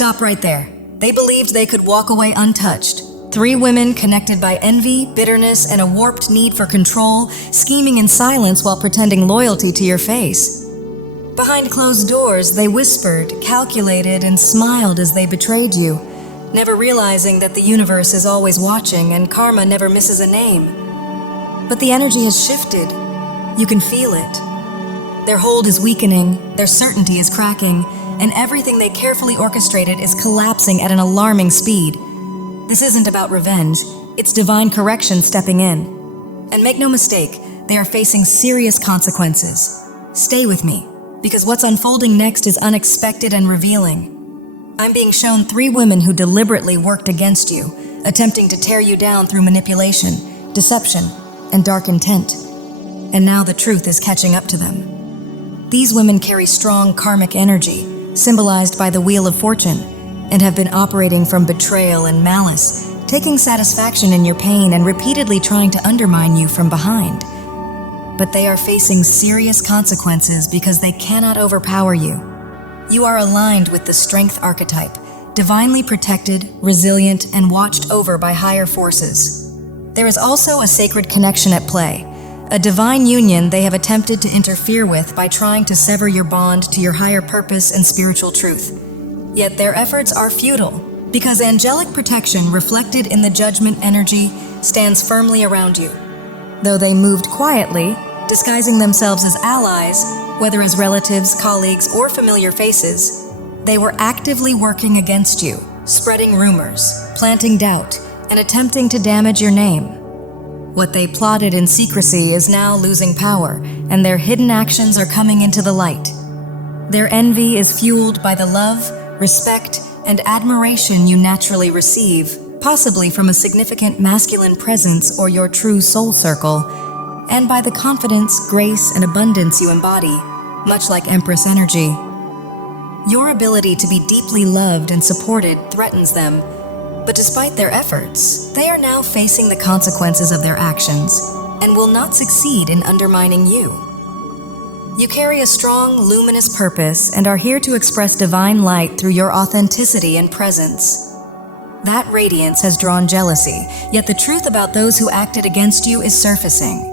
Stop right there. They believed they could walk away untouched. 3 women connected by envy, bitterness, and a warped need for control, scheming in silence while pretending loyalty to your face. Behind closed doors, they whispered, calculated, and smiled as they betrayed you, never realizing that the universe is always watching and karma never misses a name. But the energy has shifted. You can feel it. Their hold is weakening, their certainty is cracking, and everything they carefully orchestrated is collapsing at an alarming speed. This isn't about revenge, it's divine correction stepping in. And make no mistake, they are facing serious consequences. Stay with me, because what's unfolding next is unexpected and revealing. I'm being shown 3 women who deliberately worked against you, attempting to tear you down through manipulation, deception, and dark intent. And now the truth is catching up to them. These women carry strong karmic energy, symbolized by the Wheel of Fortune, and have been operating from betrayal and malice, taking satisfaction in your pain and repeatedly trying to undermine you from behind. But they are facing serious consequences because they cannot overpower you. You are aligned with the strength archetype, divinely protected, resilient, and watched over by higher forces. There is also a sacred connection at play, a divine union they have attempted to interfere with by trying to sever your bond to your higher purpose and spiritual truth. Yet their efforts are futile, because angelic protection reflected in the judgment energy stands firmly around you. Though they moved quietly, disguising themselves as allies, whether as relatives, colleagues, or familiar faces, they were actively working against you, spreading rumors, planting doubt, and attempting to damage your name. What they plotted in secrecy is now losing power, and their hidden actions are coming into the light. Their envy is fueled by the love, respect, and admiration you naturally receive, possibly from a significant masculine presence or your true soul circle, and by the confidence, grace, and abundance you embody, much like Empress energy. Your ability to be deeply loved and supported threatens them, but despite their efforts, they are now facing the consequences of their actions and will not succeed in undermining you. You carry a strong, luminous purpose and are here to express divine light through your authenticity and presence. That radiance has drawn jealousy, yet the truth about those who acted against you is surfacing.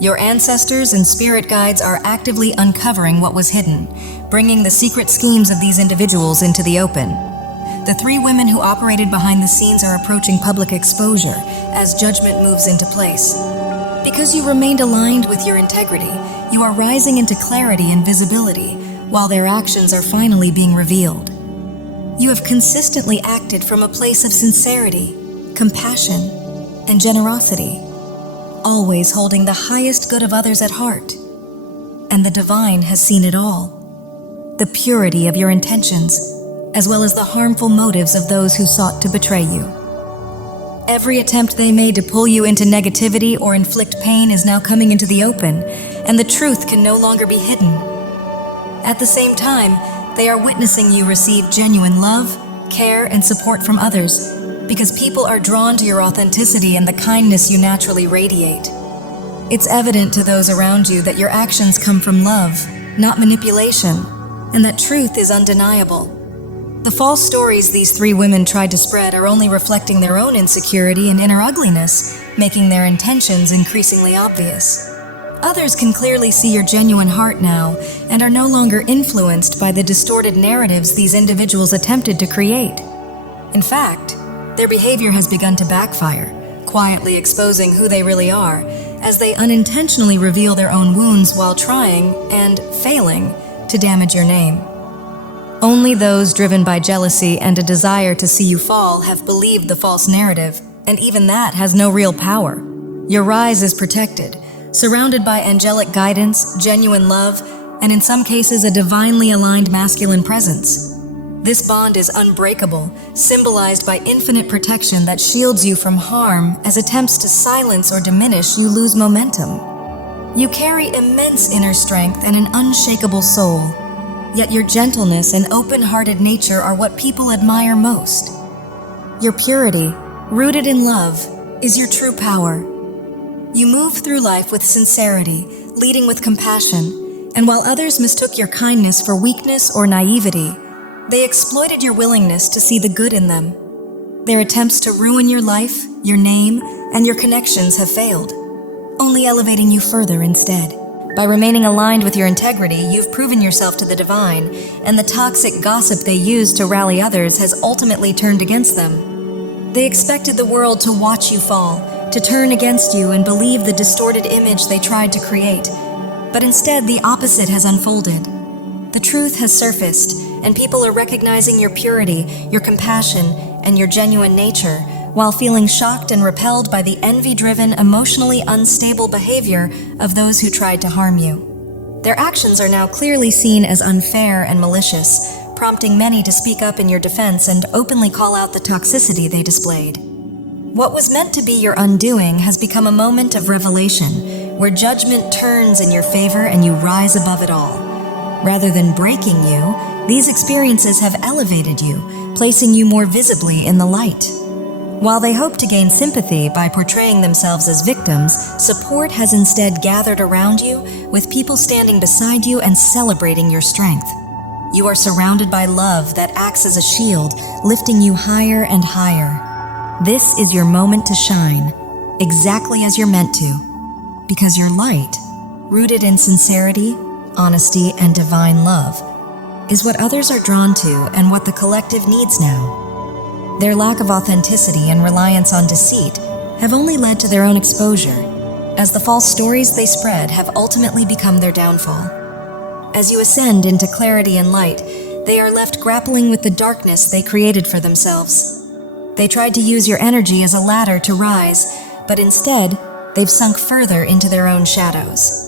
Your ancestors and spirit guides are actively uncovering what was hidden, bringing the secret schemes of these individuals into the open. The 3 women who operated behind the scenes are approaching public exposure as judgment moves into place. Because you remained aligned with your integrity, you are rising into clarity and visibility, while their actions are finally being revealed. You have consistently acted from a place of sincerity, compassion, and generosity, always holding the highest good of others at heart. And the divine has seen it all. The purity of your intentions, as well as the harmful motives of those who sought to betray you. Every attempt they made to pull you into negativity or inflict pain is now coming into the open, and the truth can no longer be hidden. At the same time, they are witnessing you receive genuine love, care, and support from others, because people are drawn to your authenticity and the kindness you naturally radiate. It's evident to those around you that your actions come from love, not manipulation, and that truth is undeniable. The false stories these 3 women tried to spread are only reflecting their own insecurity and inner ugliness, making their intentions increasingly obvious. Others can clearly see your genuine heart now and are no longer influenced by the distorted narratives these individuals attempted to create. In fact, their behavior has begun to backfire, quietly exposing who they really are, as they unintentionally reveal their own wounds while trying, and failing, to damage your name. Only those driven by jealousy and a desire to see you fall have believed the false narrative, and even that has no real power. Your rise is protected, surrounded by angelic guidance, genuine love, and in some cases a divinely aligned masculine presence. This bond is unbreakable, symbolized by infinite protection that shields you from harm as attempts to silence or diminish you lose momentum. You carry immense inner strength and an unshakable soul. Yet your gentleness and open-hearted nature are what people admire most. Your purity, rooted in love, is your true power. You move through life with sincerity, leading with compassion, and while others mistook your kindness for weakness or naivety, They exploited your willingness to see the good in them. Their attempts to ruin your life, your name, and your connections have failed, only elevating you further instead. By remaining aligned with your integrity, you've proven yourself to the divine, and the toxic gossip they used to rally others has ultimately turned against them. They expected the world to watch you fall, to turn against you and believe the distorted image they tried to create. But instead, the opposite has unfolded. The truth has surfaced, and people are recognizing your purity, your compassion, and your genuine nature, while feeling shocked and repelled by the envy-driven, emotionally unstable behavior of those who tried to harm you. Their actions are now clearly seen as unfair and malicious, prompting many to speak up in your defense and openly call out the toxicity they displayed. What was meant to be your undoing has become a moment of revelation, where judgment turns in your favor and you rise above it all. Rather than breaking you, these experiences have elevated you, placing you more visibly in the light. While they hope to gain sympathy by portraying themselves as victims, support has instead gathered around you, with people standing beside you and celebrating your strength. You are surrounded by love that acts as a shield, lifting you higher and higher. This is your moment to shine, exactly as you're meant to, because your light, rooted in sincerity, honesty, and divine love, is what others are drawn to and what the collective needs now. Their lack of authenticity and reliance on deceit have only led to their own exposure, as the false stories they spread have ultimately become their downfall. As you ascend into clarity and light, they are left grappling with the darkness they created for themselves. They tried to use your energy as a ladder to rise, but instead, they've sunk further into their own shadows.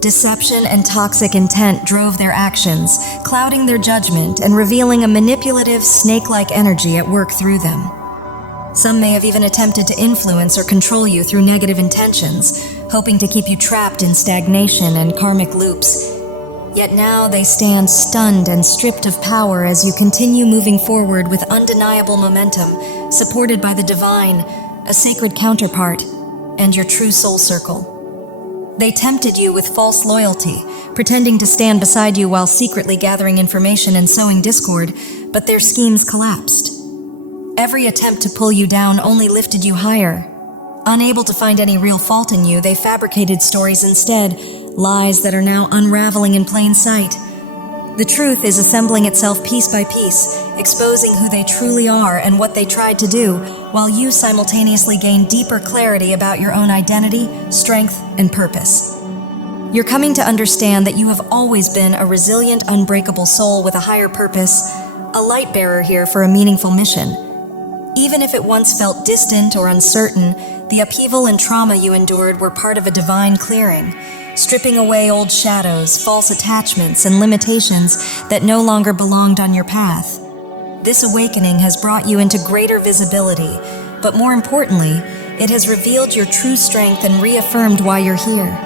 Deception and toxic intent drove their actions, clouding their judgment and revealing a manipulative, snake-like energy at work through them. Some may have even attempted to influence or control you through negative intentions, hoping to keep you trapped in stagnation and karmic loops. Yet now they stand stunned and stripped of power as you continue moving forward with undeniable momentum, supported by the divine, a sacred counterpart, and your true soul circle. They tempted you with false loyalty, pretending to stand beside you while secretly gathering information and sowing discord, but their schemes collapsed. Every attempt to pull you down only lifted you higher. Unable to find any real fault in you, they fabricated stories instead, lies that are now unraveling in plain sight. The truth is assembling itself piece by piece, exposing who they truly are and what they tried to do, while you simultaneously gain deeper clarity about your own identity, strength, and purpose. You're coming to understand that you have always been a resilient, unbreakable soul with a higher purpose, a light bearer here for a meaningful mission. Even if it once felt distant or uncertain, the upheaval and trauma you endured were part of a divine clearing, stripping away old shadows, false attachments, and limitations that no longer belonged on your path. This awakening has brought you into greater visibility, but more importantly, it has revealed your true strength and reaffirmed why you're here.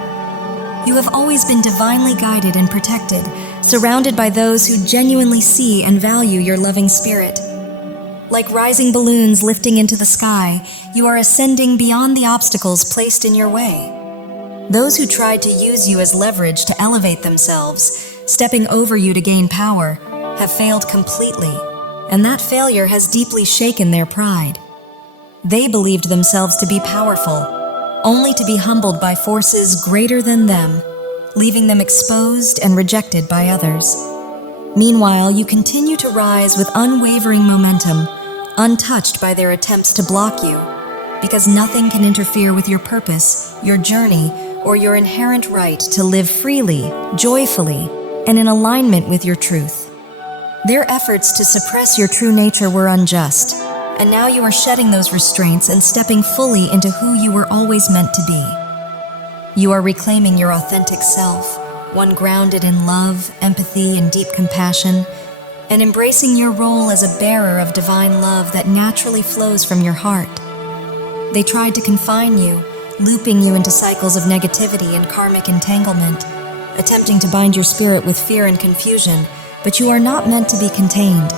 You have always been divinely guided and protected, surrounded by those who genuinely see and value your loving spirit. Like rising balloons lifting into the sky, you are ascending beyond the obstacles placed in your way. Those who tried to use you as leverage to elevate themselves, stepping over you to gain power, have failed completely, and that failure has deeply shaken their pride. They believed themselves to be powerful, only to be humbled by forces greater than them, leaving them exposed and rejected by others. Meanwhile, you continue to rise with unwavering momentum, untouched by their attempts to block you, because nothing can interfere with your purpose, your journey, or your inherent right to live freely, joyfully, and in alignment with your truth. Their efforts to suppress your true nature were unjust, and now you are shedding those restraints and stepping fully into who you were always meant to be. You are reclaiming your authentic self, one grounded in love, empathy, and deep compassion, and embracing your role as a bearer of divine love that naturally flows from your heart. They tried to confine you, looping you into cycles of negativity and karmic entanglement, attempting to bind your spirit with fear and confusion, but you are not meant to be contained.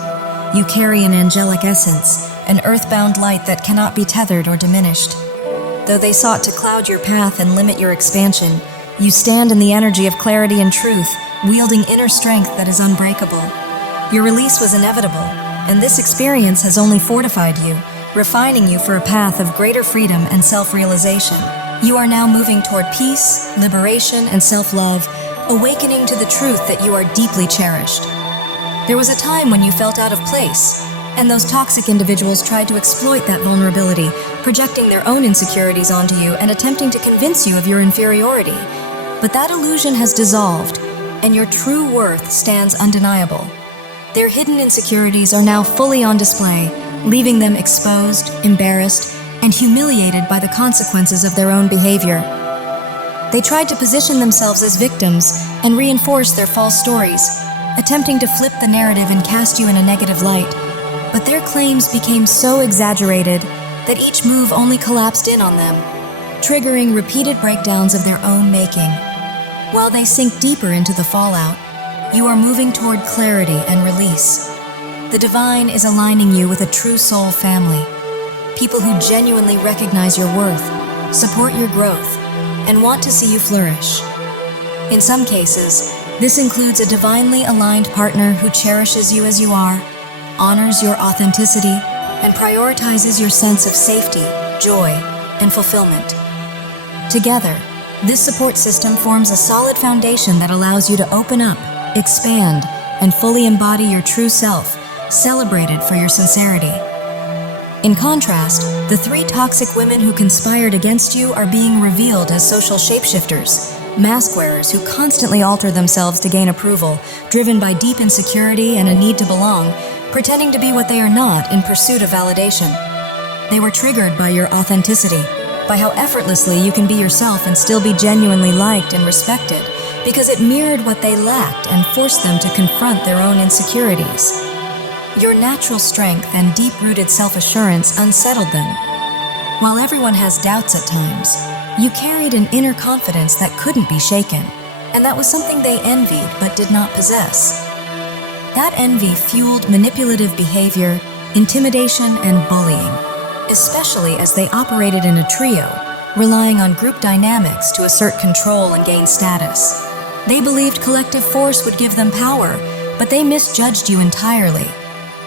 You carry an angelic essence, an earthbound light that cannot be tethered or diminished. Though they sought to cloud your path and limit your expansion, you stand in the energy of clarity and truth, wielding inner strength that is unbreakable. Your release was inevitable, and this experience has only fortified you, refining you for a path of greater freedom and self-realization. You are now moving toward peace, liberation, and self-love, awakening to the truth that you are deeply cherished. There was a time when you felt out of place, and those toxic individuals tried to exploit that vulnerability, projecting their own insecurities onto you and attempting to convince you of your inferiority. But that illusion has dissolved, and your true worth stands undeniable. Their hidden insecurities are now fully on display, leaving them exposed, embarrassed, and humiliated by the consequences of their own behavior. They tried to position themselves as victims and reinforce their false stories, attempting to flip the narrative and cast you in a negative light. But their claims became so exaggerated that each move only collapsed in on them, triggering repeated breakdowns of their own making. While they sink deeper into the fallout, you are moving toward clarity and release. The divine is aligning you with a true soul family, people who genuinely recognize your worth, support your growth, and want to see you flourish. In some cases, this includes a divinely aligned partner who cherishes you as you are, honors your authenticity, and prioritizes your sense of safety, joy, and fulfillment. Together, this support system forms a solid foundation that allows you to open up, expand, and fully embody your true self, celebrated for your sincerity. In contrast, the 3 toxic women who conspired against you are being revealed as social shapeshifters, mask wearers who constantly alter themselves to gain approval, driven by deep insecurity and a need to belong, pretending to be what they are not in pursuit of validation. They were triggered by your authenticity, by how effortlessly you can be yourself and still be genuinely liked and respected, because it mirrored what they lacked and forced them to confront their own insecurities. Your natural strength and deep-rooted self-assurance unsettled them. While everyone has doubts at times, you carried an inner confidence that couldn't be shaken, and that was something they envied but did not possess. That envy fueled manipulative behavior, intimidation, and bullying, especially as they operated in a trio, relying on group dynamics to assert control and gain status. They believed collective force would give them power, but they misjudged you entirely.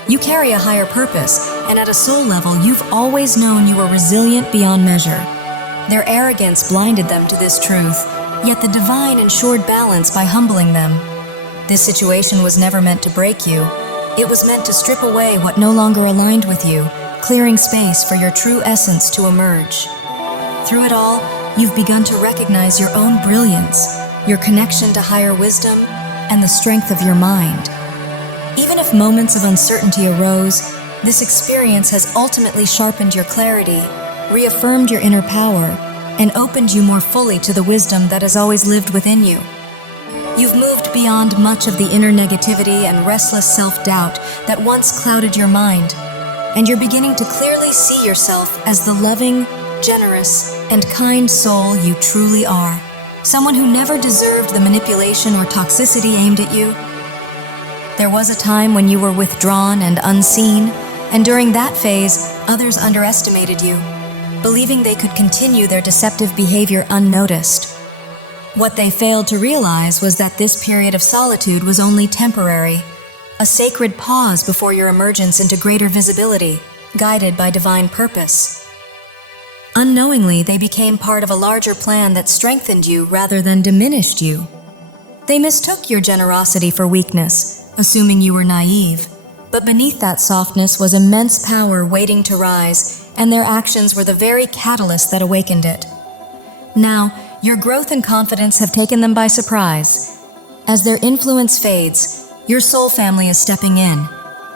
You carry a higher purpose, and at a soul level, you've always known you were resilient beyond measure. Their arrogance blinded them to this truth, yet the divine ensured balance by humbling them. This situation was never meant to break you. It was meant to strip away what no longer aligned with you, clearing space for your true essence to emerge. Through it all, you've begun to recognize your own brilliance, your connection to higher wisdom, and the strength of your mind. Even if moments of uncertainty arose, this experience has ultimately sharpened your clarity, reaffirmed your inner power, and opened you more fully to the wisdom that has always lived within you. You've moved beyond much of the inner negativity and restless self-doubt that once clouded your mind, and you're beginning to clearly see yourself as the loving, generous, and kind soul you truly are. Someone who never deserved the manipulation or toxicity aimed at you. There was a time when you were withdrawn and unseen, and during that phase, others underestimated you, believing they could continue their deceptive behavior unnoticed. What they failed to realize was that this period of solitude was only temporary, a sacred pause before your emergence into greater visibility, guided by divine purpose. Unknowingly, they became part of a larger plan that strengthened you rather than diminished you. They mistook your generosity for weakness, assuming you were naive, but beneath that softness was immense power waiting to rise, and their actions were the very catalyst that awakened it. Now, your growth and confidence have taken them by surprise. As their influence fades, your soul family is stepping in.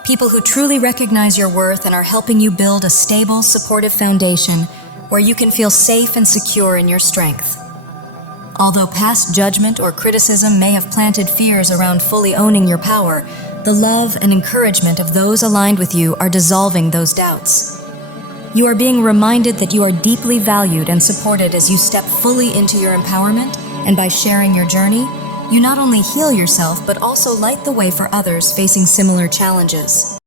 People who truly recognize your worth and are helping you build a stable, supportive foundation where you can feel safe and secure in your strength. Although past judgment or criticism may have planted fears around fully owning your power, the love and encouragement of those aligned with you are dissolving those doubts. You are being reminded that you are deeply valued and supported as you step fully into your empowerment, and by sharing your journey, you not only heal yourself but also light the way for others facing similar challenges.